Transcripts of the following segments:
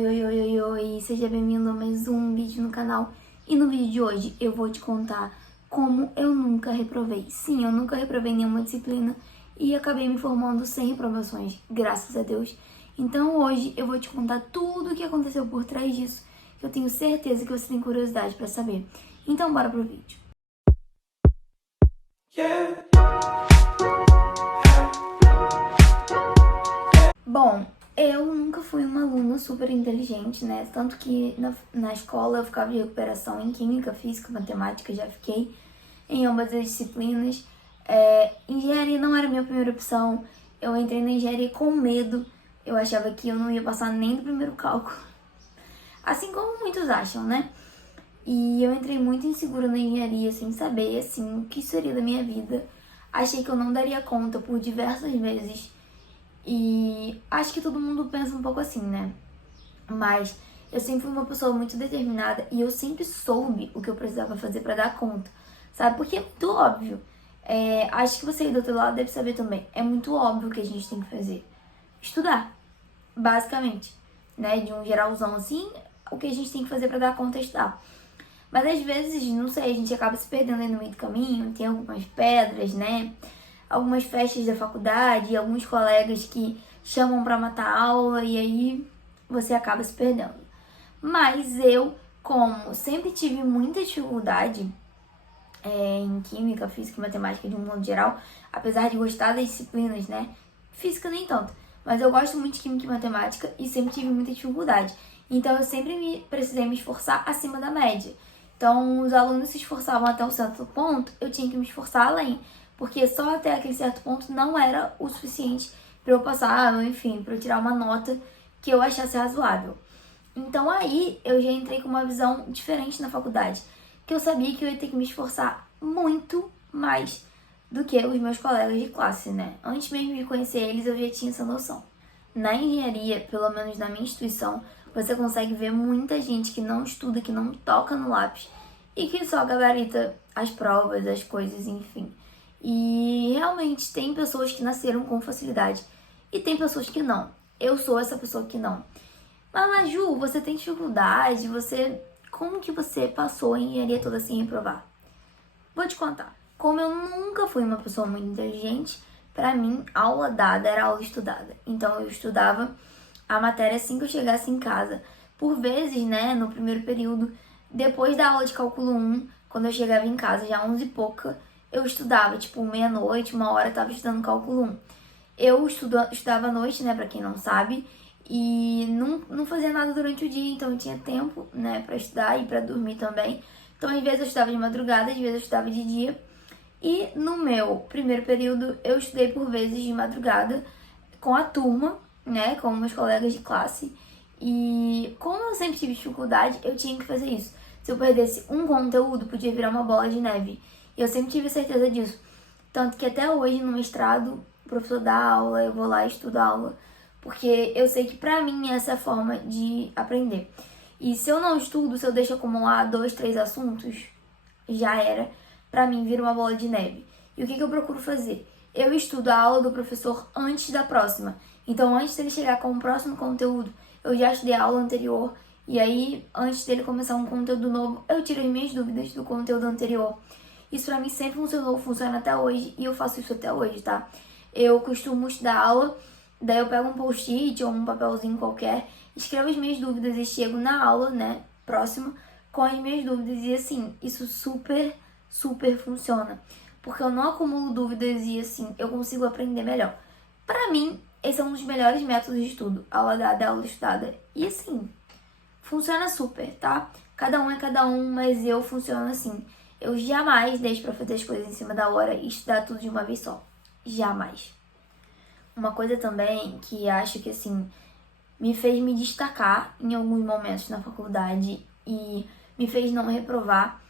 Oi, seja bem-vindo a mais um vídeo no canal. E no vídeo de hoje eu vou te contar como eu nunca reprovei. Sim, eu nunca reprovei nenhuma disciplina e acabei me formando sem reprovações, graças a Deus. Então hoje eu vou te contar tudo o que aconteceu por trás disso, que eu tenho certeza que você tem curiosidade pra saber. Então bora pro vídeo. Bom, eu nunca fui uma aluna super inteligente, né? Tanto que na escola eu ficava de recuperação em química, física, matemática, já fiquei em ambas as disciplinas. Engenharia não era a minha primeira opção, eu entrei na engenharia com medo, eu achava que eu não ia passar nem do primeiro cálculo. Assim como muitos acham, né? E eu entrei muito insegura na engenharia, sem saber, assim, o que seria da minha vida. Achei que eu não daria conta por diversas vezes. E acho que todo mundo pensa um pouco assim, né? Mas eu sempre fui uma pessoa muito determinada e eu sempre soube o que eu precisava fazer pra dar conta, sabe? Porque é muito óbvio. Acho que você aí do outro lado deve saber também. É muito óbvio o que a gente tem que fazer. Estudar, basicamente, né? De um geralzão assim, o que a gente tem que fazer pra dar conta é estudar. Mas às vezes, não sei, a gente acaba se perdendo aí no meio do caminho, tem algumas pedras, né? Algumas festas da faculdade, alguns colegas que chamam pra matar a aula e aí você acaba se perdendo. Mas eu, como sempre tive muita dificuldade em química, física e matemática de um modo geral, apesar de gostar das disciplinas, né? Física nem tanto, mas eu gosto muito de química e matemática e sempre tive muita dificuldade. Então eu sempre precisei me esforçar acima da média. Então os alunos se esforçavam até um certo ponto, eu tinha que me esforçar além, porque só até aquele certo ponto não era o suficiente para eu passar, ou enfim, para eu tirar uma nota que eu achasse razoável. Então aí eu já entrei com uma visão diferente na faculdade, que eu sabia que eu ia ter que me esforçar muito mais do que os meus colegas de classe, né? Antes mesmo de conhecer eles, eu já tinha essa noção. Na engenharia, pelo menos na minha instituição, você consegue ver muita gente que não estuda, que não toca no lápis e que só gabarita as provas, as coisas, enfim. E realmente tem pessoas que nasceram com facilidade e tem pessoas que não. Eu sou essa pessoa que não. Mas, Ju, você tem dificuldade, como que você passou a engenharia toda sem reprovar? Vou te contar. Como eu nunca fui uma pessoa muito inteligente, pra mim, aula dada era aula estudada. Então, eu estudava a matéria assim que eu chegasse em casa. Por vezes, né, no primeiro período, depois da aula de cálculo 1, quando eu chegava em casa, já 11 e pouca, eu estudava, tipo, meia-noite, 1 hora, eu tava estudando cálculo 1. Eu estudava à noite, né, pra quem não sabe, e não fazia nada durante o dia, então eu tinha tempo, né, pra estudar e pra dormir também. Então, às vezes eu estudava de madrugada, às vezes eu estudava de dia. E no meu primeiro período, eu estudei por vezes de madrugada com a turma, né, com meus colegas de classe. E como eu sempre tive dificuldade, eu tinha que fazer isso. Se eu perdesse um conteúdo, podia virar uma bola de neve. E eu sempre tive certeza disso. Tanto que até hoje, no mestrado, o professor dá aula, eu vou lá e estudo aula. Porque eu sei que pra mim essa é a forma de aprender. E se eu não estudo, se eu deixo acumular 2, 3 assuntos, já era. Pra mim vira uma bola de neve. E o que eu procuro fazer? Eu estudo a aula do professor antes da próxima. Então, antes dele chegar com o próximo conteúdo, eu já estudei a aula anterior. E aí, antes dele começar um conteúdo novo, eu tiro as minhas dúvidas do conteúdo anterior. Isso pra mim sempre funcionou, funciona até hoje. E eu faço isso até hoje, tá? Eu costumo estudar a aula, daí eu pego um post-it ou um papelzinho qualquer, escrevo as minhas dúvidas e chego na aula, né, próxima, com as minhas dúvidas. E assim, isso super funciona. Porque eu não acumulo dúvidas e assim, eu consigo aprender melhor. Pra mim, esse é um dos melhores métodos de estudo. Aula dada, aula estudada. E assim, funciona super, tá? Cada um é cada um, mas eu funciono assim. Eu jamais deixo pra fazer as coisas em cima da hora e estudar tudo de uma vez só. Jamais. Uma coisa também que acho que assim, me fez me destacar em alguns momentos na faculdade e me fez não reprovar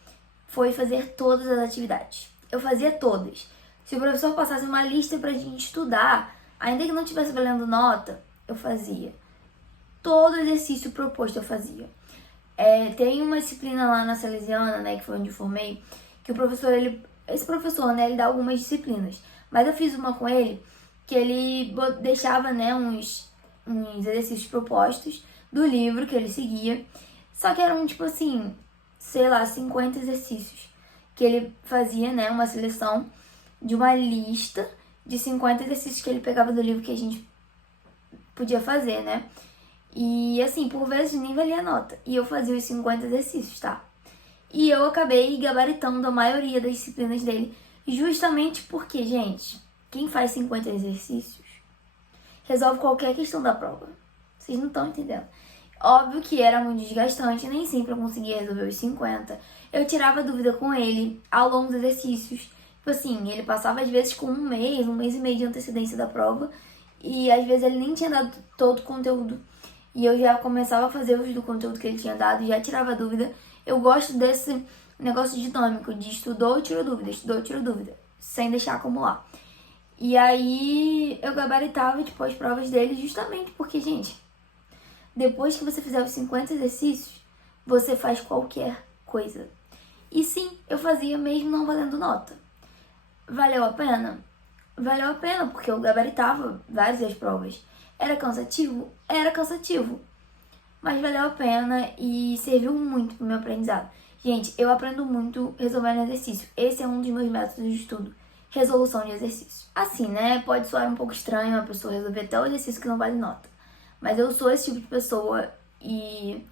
foi fazer todas as atividades. Eu fazia todas. Se o professor passasse uma lista pra gente estudar, ainda que não estivesse valendo nota, eu fazia. Todo exercício proposto eu fazia. Tem uma disciplina lá na Salesiana, né, que foi onde eu formei, que o professor, esse professor, né, ele dá algumas disciplinas. Mas eu fiz uma com ele, que ele deixava, né, uns exercícios propostos do livro que ele seguia. Só que eram, tipo assim, sei lá, 50 exercícios que ele fazia, né? Uma seleção de uma lista de 50 exercícios que ele pegava do livro que a gente podia fazer, né? E assim, por vezes nem valia a nota. E eu fazia os 50 exercícios, tá? E eu acabei gabaritando a maioria das disciplinas dele. Justamente porque, gente, quem faz 50 exercícios resolve qualquer questão da prova. Vocês não estão entendendo. Óbvio que era muito desgastante, nem sempre eu conseguia resolver os 50. Eu tirava dúvida com ele ao longo dos exercícios. Tipo assim, ele passava às vezes com um mês e meio de antecedência da prova. E às vezes ele nem tinha dado todo o conteúdo. E eu já começava a fazer uso do conteúdo que ele tinha dado, já tirava dúvida. Eu gosto desse negócio dinâmico de estudou, tirou dúvida, sem deixar acumular. E aí eu gabaritava, tipo, as provas dele justamente porque, gente, depois que você fizer os 50 exercícios, você faz qualquer coisa. E sim, eu fazia mesmo não valendo nota. Valeu a pena? Valeu a pena, porque eu gabaritava várias das provas. Era cansativo? Era cansativo. Mas valeu a pena e serviu muito pro meu aprendizado. Gente, eu aprendo muito resolvendo exercício. Esse é um dos meus métodos de estudo. Resolução de exercício. Assim, né? Pode soar um pouco estranho a pessoa resolver até o exercício que não vale nota. Mas eu sou esse tipo de pessoa e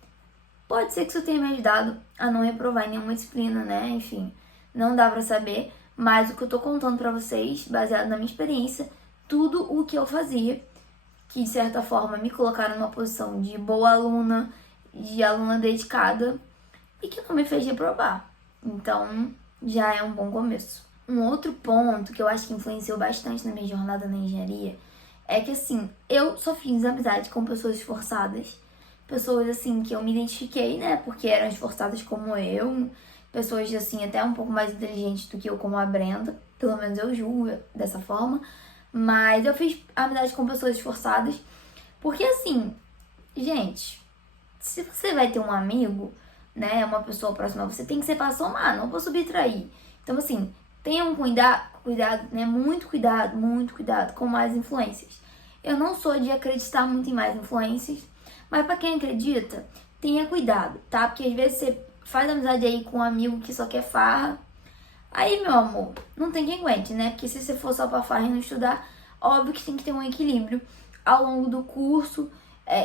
pode ser que isso tenha me ajudado a não reprovar em nenhuma disciplina, né? Enfim, não dá pra saber. Mas o que eu tô contando pra vocês, baseado na minha experiência, tudo o que eu fazia, que de certa forma me colocaram numa posição de boa aluna, de aluna dedicada e que não me fez reprovar. Então, já é um bom começo. Um outro ponto que eu acho que influenciou bastante na minha jornada na engenharia é que, assim, eu só fiz amizade com pessoas esforçadas, pessoas, assim, que eu me identifiquei, né, porque eram esforçadas como eu, pessoas, assim, até um pouco mais inteligentes do que eu, como a Brenda, pelo menos eu julgo dessa forma, mas eu fiz amizade com pessoas esforçadas, porque, assim, gente, se você vai ter um amigo, né, uma pessoa próxima, você tem que ser pra somar, não pra subtrair. Então, assim, tenham cuidado, né, muito cuidado com más influências. Eu não sou de acreditar muito em más influências, mas pra quem acredita, tenha cuidado, tá? Porque às vezes você faz amizade aí com um amigo que só quer farra. Aí, meu amor, não tem quem aguente, né? Porque se você for só pra farra e não estudar, óbvio que tem que ter um equilíbrio. Ao longo do curso,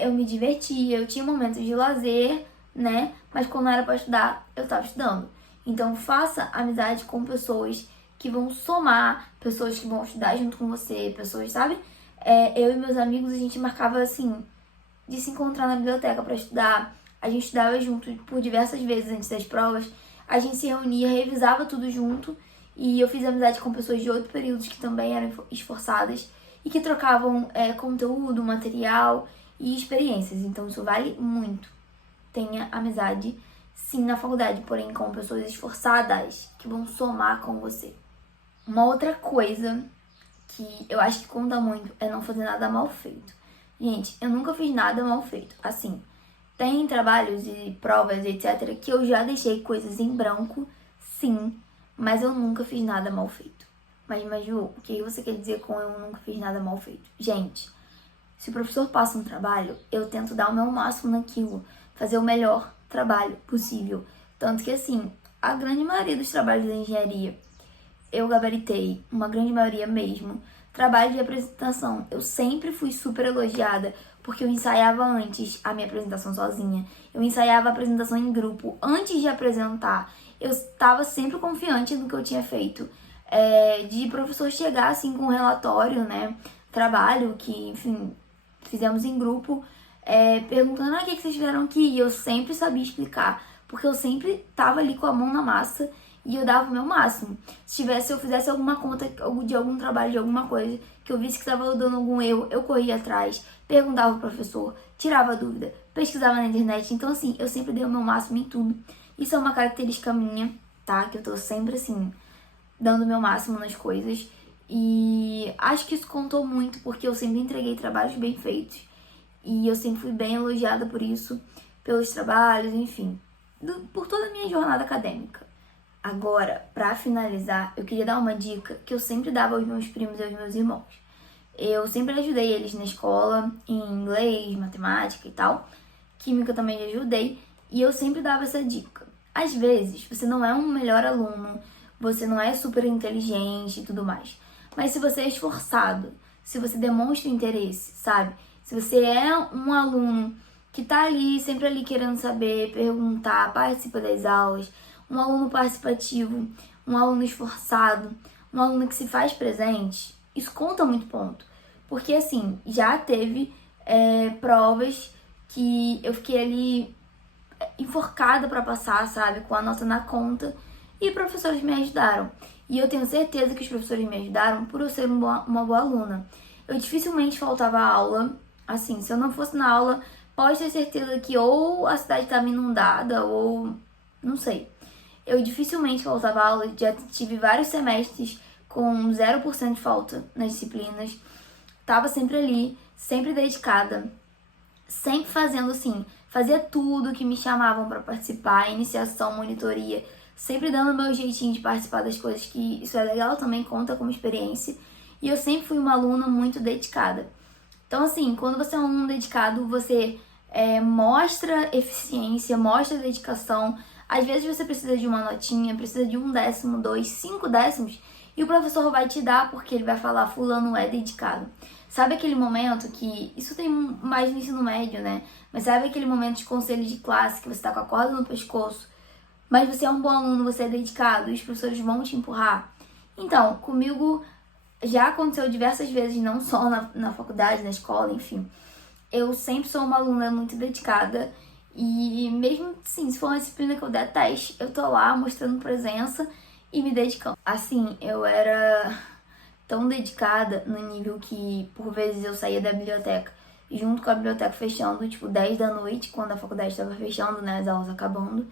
eu me divertia, eu tinha momentos de lazer, né? Mas quando era pra estudar, eu tava estudando. Então, faça amizade com pessoas que vão somar, pessoas que vão estudar junto com você, pessoas, sabe? Eu e meus amigos, a gente marcava, assim, de se encontrar na biblioteca pra estudar. A gente estudava junto por diversas vezes antes das provas. A gente se reunia, revisava tudo junto. E eu fiz amizade com pessoas de outros períodos que também eram esforçadas e que trocavam conteúdo, material e experiências. Então isso vale muito. Tenha amizade, sim, na faculdade, porém com pessoas esforçadas que vão somar com você. Uma outra coisa que eu acho que conta muito é não fazer nada mal feito. Gente, eu nunca fiz nada mal feito. Assim, tem trabalhos e provas, etc., que eu já deixei coisas em branco, sim, mas eu nunca fiz nada mal feito. Mas Ju, o que você quer dizer com eu nunca fiz nada mal feito? Gente, se o professor passa um trabalho, eu tento dar o meu máximo naquilo, fazer o melhor trabalho possível. Tanto que, assim, a grande maioria dos trabalhos da engenharia, eu gabaritei, uma grande maioria mesmo. Trabalho de apresentação, eu sempre fui super elogiada, porque eu ensaiava antes a minha apresentação sozinha. Eu ensaiava a apresentação em grupo antes de apresentar. Eu estava sempre confiante no que eu tinha feito. De professor chegar assim com um relatório, né? Trabalho que, enfim, fizemos em grupo, perguntando o que vocês tiveram aqui. E eu sempre sabia explicar, porque eu sempre tava ali com a mão na massa e eu dava o meu máximo. Se eu fizesse alguma conta de algum trabalho, de alguma coisa, que eu visse que estava dando algum erro, eu corria atrás, perguntava ao professor, tirava dúvida, pesquisava na internet. Então, assim, eu sempre dei o meu máximo em tudo. Isso é uma característica minha, tá? Que eu tô sempre, assim, dando o meu máximo nas coisas. E acho que isso contou muito, porque eu sempre entreguei trabalhos bem feitos. E eu sempre fui bem elogiada por isso, pelos trabalhos, enfim, por toda a minha jornada acadêmica. Agora, pra finalizar, eu queria dar uma dica que eu sempre dava aos meus primos e aos meus irmãos. Eu sempre ajudei eles na escola, em inglês, matemática e tal. Química também já ajudei. E eu sempre dava essa dica. Às vezes, você não é um melhor aluno, você não é super inteligente e tudo mais. Mas se você é esforçado, se você demonstra interesse, sabe? Se você é um aluno que tá ali, sempre ali querendo saber, perguntar, participa das aulas, um aluno participativo, um aluno esforçado, um aluno que se faz presente, isso conta muito ponto. Porque, assim, já teve provas que eu fiquei ali enforcada para passar, sabe? Com a nota na conta, e professores me ajudaram. E eu tenho certeza que os professores me ajudaram por eu ser uma boa aluna. Eu dificilmente faltava aula. Assim, se eu não fosse na aula, pode ter certeza que ou a cidade estava inundada ou não sei. Eu dificilmente faltava aula, já tive vários semestres com 0% de falta nas disciplinas. Tava sempre ali, sempre dedicada, sempre fazendo assim, fazia tudo que me chamavam para participar, iniciação, monitoria, sempre dando meu jeitinho de participar das coisas, que isso é legal, também conta como experiência. E eu sempre fui uma aluna muito dedicada. Então, assim, quando você é um aluno dedicado, você mostra eficiência, mostra dedicação. Às vezes você precisa de uma notinha, precisa de 1 décimo, 2, 5 décimos, e o professor vai te dar porque ele vai falar, fulano é dedicado. Sabe aquele momento que, isso tem mais no ensino médio, né? Mas sabe aquele momento de conselho de classe, que você tá com a corda no pescoço, mas você é um bom aluno, você é dedicado, e os professores vão te empurrar? Então, comigo já aconteceu diversas vezes, não só na faculdade, na escola, enfim. Eu sempre sou uma aluna muito dedicada, e mesmo assim, se for uma disciplina que eu detesto, eu tô lá mostrando presença e me dedicando. Assim, eu era tão dedicada no nível que, por vezes, eu saía da biblioteca junto com a biblioteca fechando, tipo 10 da noite, quando a faculdade estava fechando, né, as aulas acabando.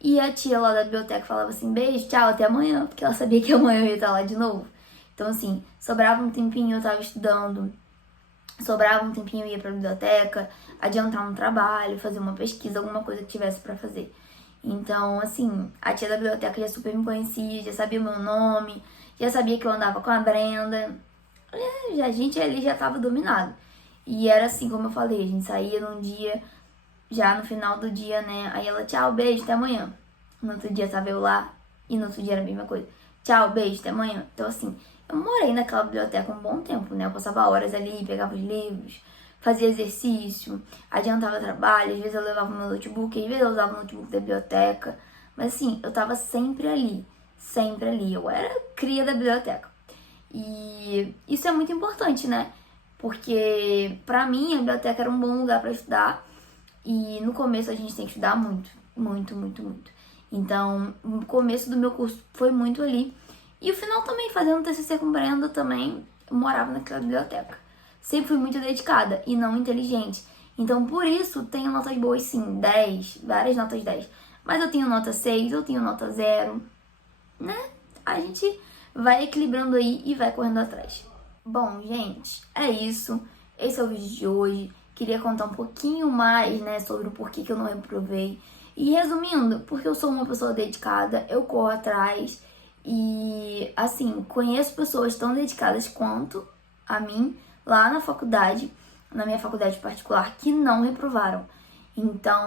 E a tia lá da biblioteca falava assim, beijo, tchau, até amanhã, porque ela sabia que amanhã eu ia estar lá de novo. Então, assim, sobrava um tempinho, eu tava estudando, sobrava um tempinho, eu ia pra biblioteca, adiantar um trabalho, fazer uma pesquisa, alguma coisa que tivesse pra fazer. Então, assim, a tia da biblioteca já super me conhecia, já sabia o meu nome, já sabia que eu andava com a Brenda. A gente ali já tava dominado. E era assim, como eu falei, a gente saía num dia, já no final do dia, né? Aí ela, tchau, beijo, até amanhã. No outro dia tava eu lá, e no outro dia era a mesma coisa. Tchau, beijo, até amanhã. Então, assim, eu morei naquela biblioteca um bom tempo, né? Eu passava horas ali, pegava os livros, fazia exercício, adiantava trabalho, às vezes eu levava meu notebook, às vezes eu usava o notebook da biblioteca. Mas, assim, eu tava sempre ali, sempre ali. Eu era cria da biblioteca. E isso é muito importante, né? Porque, pra mim, a biblioteca era um bom lugar pra estudar. E no começo a gente tem que estudar muito, muito, muito, muito. Então, o começo do meu curso foi muito ali. E o final também, fazendo TCC com Brenda também, eu morava naquela biblioteca. Sempre fui muito dedicada e não inteligente. Então, por isso, tenho notas boas sim, 10, várias notas 10. Mas eu tenho nota 6, eu tenho nota 0, né? A gente vai equilibrando aí e vai correndo atrás. Bom, gente, é isso. Esse é o vídeo de hoje. Queria contar um pouquinho mais, né, sobre o porquê que eu não reprovei. E resumindo, porque eu sou uma pessoa dedicada, eu corro atrás e, assim, conheço pessoas tão dedicadas quanto a mim lá na faculdade, na minha faculdade particular, que não reprovaram. Então,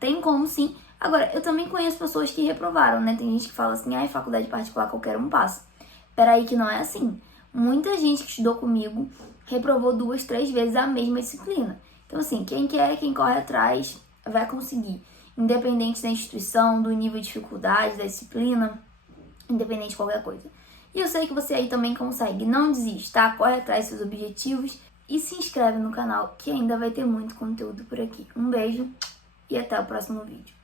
tem como sim. Agora, eu também conheço pessoas que reprovaram, né? Tem gente que fala assim, ai, faculdade particular qualquer um passa. Peraí que não é assim. Muita gente que estudou comigo reprovou 2, 3 vezes a mesma disciplina. Então, assim, quem quer, quem corre atrás, vai conseguir. Independente da instituição, do nível de dificuldade, da disciplina, independente de qualquer coisa. E eu sei que você aí também consegue. Não desiste, tá? Corre atrás dos seus objetivos e se inscreve no canal, que ainda vai ter muito conteúdo por aqui. Um beijo e até o próximo vídeo.